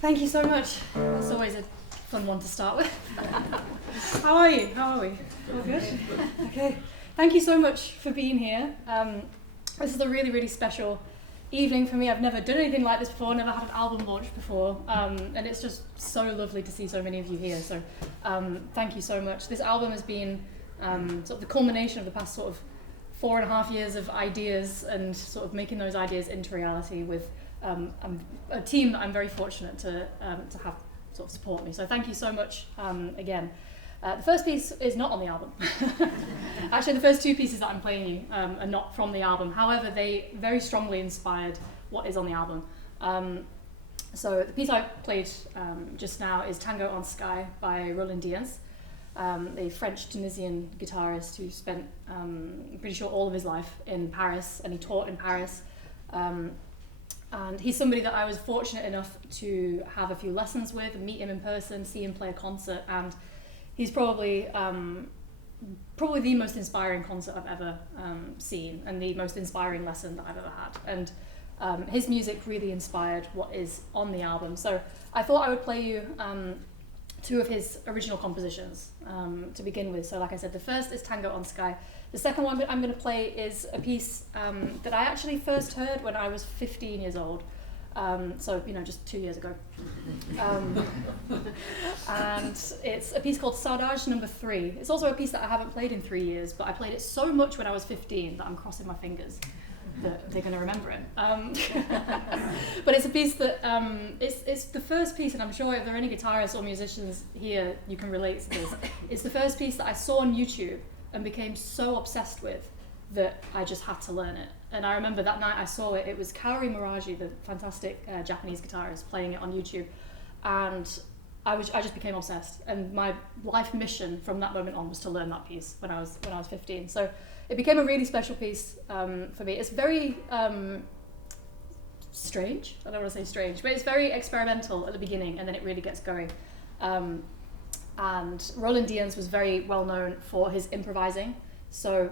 Thank you so much. That's always a fun one to start with. How are you? How are we? All good? Okay. Thank you so much for being here. This is a really, really special evening for me. I've never done anything like this before, never had an album launch before, and it's just so lovely to see so many of you here. So thank you so much. This album has been sort of the culmination of the past sort of 4.5 years of ideas and sort of making those ideas into reality with a team that I'm very fortunate to have sort of support me. So thank you so much again. The first piece is not on the album. Actually, the first two pieces that I'm playing you are not from the album. However, they very strongly inspired what is on the album. So the piece I played just now is Tango on Skai by Dyens, a French-Tunisian guitarist who spent, I'm pretty sure, all of his life in Paris, and he taught in Paris. And he's somebody that I was fortunate enough to have a few lessons with, meet him in person, see him play a concert, and he's probably the most inspiring concert I've ever seen, and the most inspiring lesson that I've ever had. And his music really inspired what is on the album. So I thought I would play you two of his original compositions to begin with. So like I said, the first is Tango on Skai. The second one I'm going to play is a piece that I actually first heard when I was 15 years old. So, just 2 years ago. And it's a piece called Saudade number 3. It's also a piece that I haven't played in 3 years, but I played it so much when I was 15 that I'm crossing my fingers that they're going to remember it. But it's a piece that, it's the first piece, and I'm sure if there are any guitarists or musicians here, you can relate to this. It's the first piece that I saw on YouTube and became so obsessed with that I just had to learn it. And I remember that night I saw it, it was Kaori Miraji, the fantastic Japanese guitarist, playing it on YouTube. And I just became obsessed. And my life mission from that moment on was to learn that piece when I was 15. So it became a really special piece for me. It's very strange, I don't want to say strange, but it's very experimental at the beginning, and then it really gets going. And Dyens was very well known for his improvising. So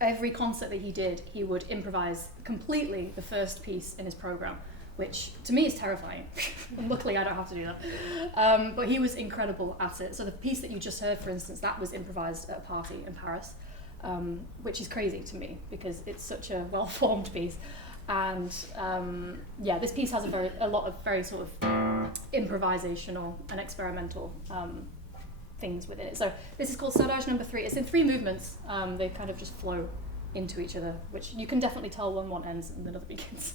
every concert that he did, he would improvise completely the first piece in his program, which to me is terrifying. And luckily I don't have to do that. But he was incredible at it. So the piece that you just heard, for instance, that was improvised at a party in Paris, which is crazy to me because it's such a well-formed piece. And this piece has a lot of very sort of improvisational and experimental things within it. So this is called Saudade number 3. It's in 3 movements. They kind of just flow into each other, which you can definitely tell when one ends and another begins.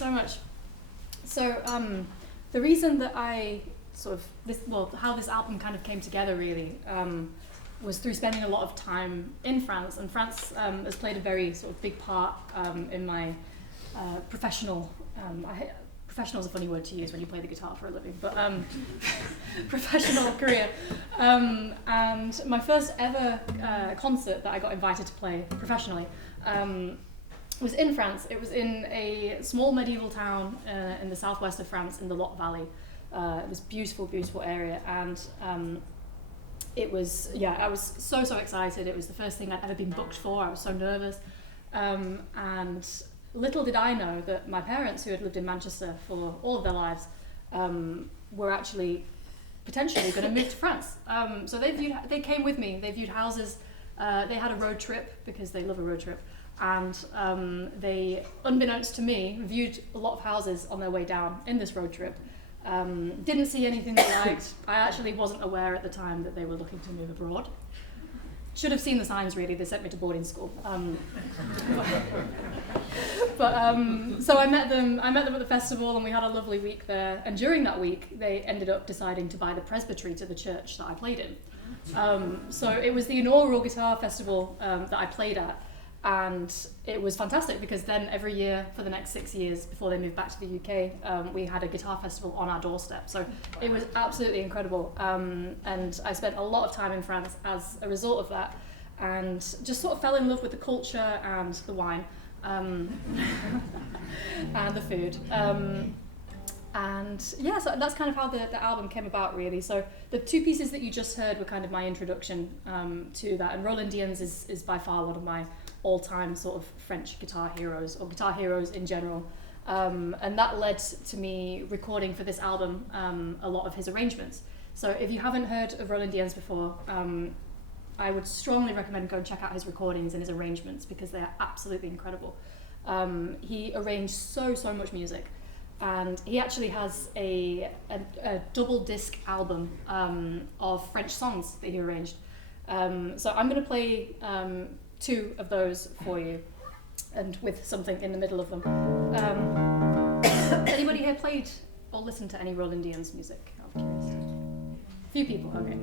so much. So the reason that I how this album kind of came together really was through spending a lot of time in France, and France has played a very sort of big part in my professional. Professional is a funny word to use when you play the guitar for a living, but professional career. And my first ever concert that I got invited to play professionally was in France. It was in a small medieval town in the southwest of France in the Lot Valley. It was beautiful, beautiful area, and it was, I was so excited. It was the first thing I'd ever been booked for. I was so nervous, and little did I know that my parents, who had lived in Manchester for all of their lives, were actually potentially going to move to France. So they came with me. They viewed houses. They had a road trip because they love a road trip. And they, unbeknownst to me, viewed a lot of houses on their way down in this road trip. Didn't see anything they liked. I actually wasn't aware at the time that they were looking to move abroad. Should have seen the signs really. They sent me to boarding school. So I met them at the festival, and we had a lovely week there. And during that week, they ended up deciding to buy the presbytery to the church that I played in. So it was the inaugural guitar festival that I played at. And it was fantastic because then every year for the next 6 years before they moved back to the UK, we had a guitar festival on our doorstep. So it was absolutely incredible. And I spent a lot of time in France as a result of that, and just sort of fell in love with the culture and the wine and the food. So that's kind of how the album came about really. So the two pieces that you just heard were kind of my introduction to that. And Roland Dyens is by far one of my all-time sort of French guitar heroes, or guitar heroes in general. And that led to me recording for this album a lot of his arrangements. So if you haven't heard of Roland Dyens before, I would strongly recommend go and check out his recordings and his arrangements because they are absolutely incredible. He arranged so much music. And he actually has a double disc album of French songs that he arranged. So I'm going to play 2 of those for you, and with something in the middle of them. Anybody here played or listened to any Roland Dyens music? I'm curious. A few people, okay.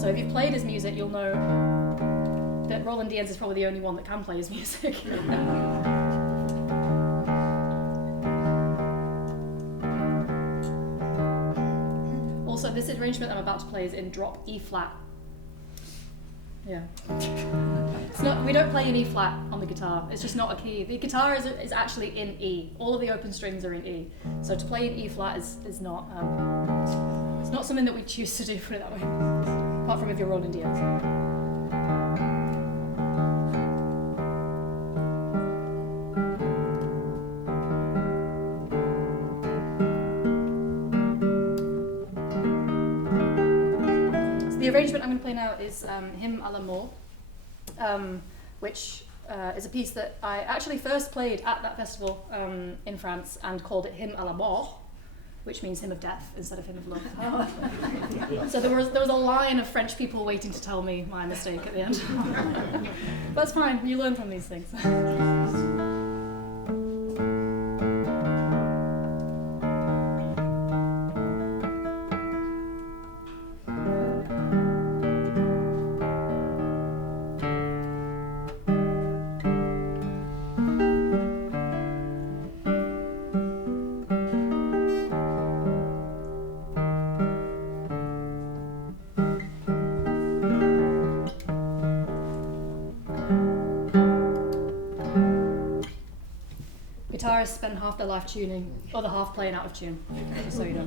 So if you've played his music, you'll know that Roland Dyens is probably the only one that can play his music. Also, this arrangement I'm about to play is in drop E flat. Yeah. We don't play in E flat on the guitar. It's just not a key. The guitar is actually in E. All of the open strings are in E. So to play in E flat is not it's not something that we choose to do, put it that way. Apart from if you're Roland Dyens. The arrangement I'm going to play now is Hymne à l'amour, which is a piece that I actually first played at that festival in France and called it Hymne à la mort, which means hymn of death instead of hymn of love. So there was a line of French people waiting to tell me my mistake at the end. That's fine, you learn from these things. Guitarists spend half their life tuning, other half playing out of tune, just so you know.